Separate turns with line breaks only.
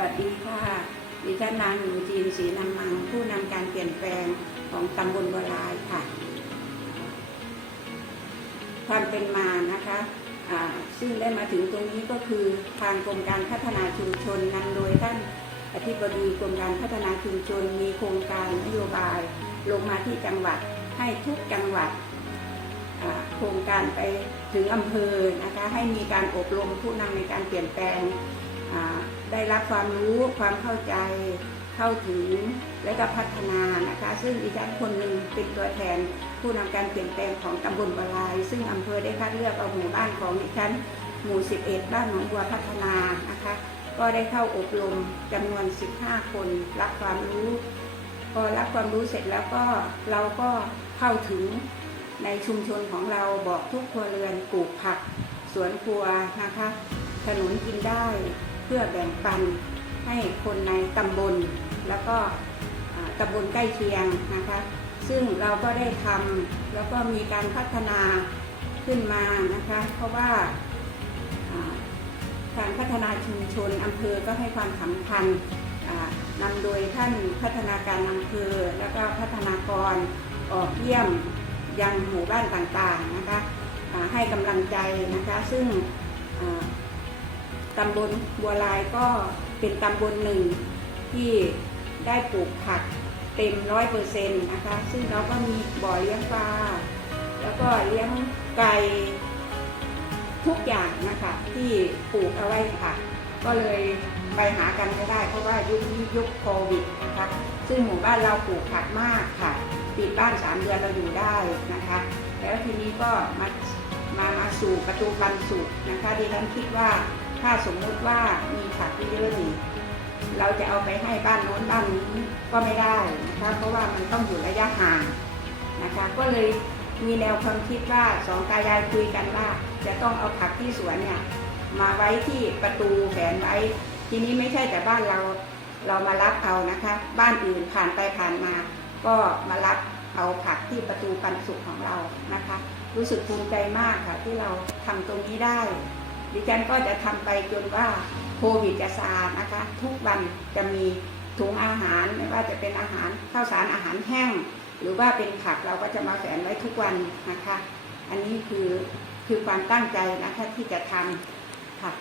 วัสดีค่ะ ดิฉันนางหนูจีนศรีนำมัง ผู้นำการเปลี่ยนแปลงของตำบลบัวลายค่ะ ความเป็นมานะคะซึ่งได้มาถึงตรงนี้ก็คือทางกรมการพัฒนาชุมชนนำโดยท่านอธิบดีกรมการพัฒนาชุมชนมีโครงการนโยบาย ลงมาที่จังหวัดให้ทุกจังหวัดโครงการไปถึงอำเภอนะคะให้มีการอบรมผู้นำในการเปลี่ยนแปลง ได้รับความรู้ความเข้าใจเข้าถึงและก็พัฒนานะคะ ซึ่งดิฉันคนหนึ่งเป็นตัวแทนผู้นำการเปลี่ยนแปลงของตำบลบลาย ซึ่งอำเภอได้คัดเลือกเอาหมู่บ้านของดิฉันหมู่ 11 บ้านหนองบัวพัฒนานะคะ ก็ได้เข้าอบรมจำนวน 15 คน รับความรู้พอรับความรู้เสร็จแล้วก็เราก็เข้าถึงในชุมชนของเราบอกทุกครัวเรือนปลูกผัก สวนครัวนะคะถนนกินได้ เพื่อแบ่งปันให้คนในตำบล แล้วก็ตำบลใกล้เคียงนะคะ ซึ่งเราก็ได้ทำแล้วก็มีการพัฒนาขึ้นมานะคะ เพราะว่าการพัฒนาชุมชนอำเภอก็ให้ความสำคัญนำโดยท่านพัฒนาการอำเภอ แล้วก็พัฒนากรออกเยี่ยมยังหมู่บ้านต่างๆนะคะให้กำลังใจนะคะ ซึ่ง ตำบลบัวลายก็เป็นตำบลหนึ่งที่ได้ปลูกผักเต็มร้อยเปอร์เซ็นต์นะคะ ซึ่งเราก็มีบ่อเลี้ยงปลา แล้วก็เลี้ยงไก่ทุกอย่างนะคะที่ปลูกเอาไว้ค่ะ ก็เลยไปหากันไม่ได้ เพราะว่ายุคนี้ยุคโควิดนะคะ ซึ่งหมู่บ้านเราปลูกผักมากค่ะปิดบ้านสามเดือนเราอยู่ได้นะคะ แล้วทีนี้ก็มามามาสู่ประตูปันสุขนะคะดิฉันคิดว่า ถ้าสมมุติว่ามีผักเยอะนี่เราจะเอาไปให้บ้านโน้นบ้านนี้ก็ไม่ได้นะคะ เพราะว่ามันต้องอยู่ระยะห่างนะคะ ก็เลยมีแนวความคิดว่าสองตายายคุยกันว่า จะต้องเอาผักที่สวนเนี่ยมาไว้ที่ประตูแฝนไว้ ทีนี้ไม่ใช่แต่บ้านเราเรามารับเอานะคะ บ้านอื่นผ่านไปผ่านมา ก็มารับเอาผักที่ประตูปันสุขของเรานะคะ รู้สึกภูมิใจมากค่ะที่เราทำตรงนี้ได้ ดิฉันก็จะทำไปจนว่าโควิดจะซานะคะ ทุกวันจะมีถุงอาหารไม่ว่าจะเป็นอาหารข้าวสารอาหารแห้ง หรือว่าเป็นผักเราก็จะมาแฝนไว้ทุกวันนะคะ อันนี้คือคือความตั้งใจนะคะที่จะทำค่ะ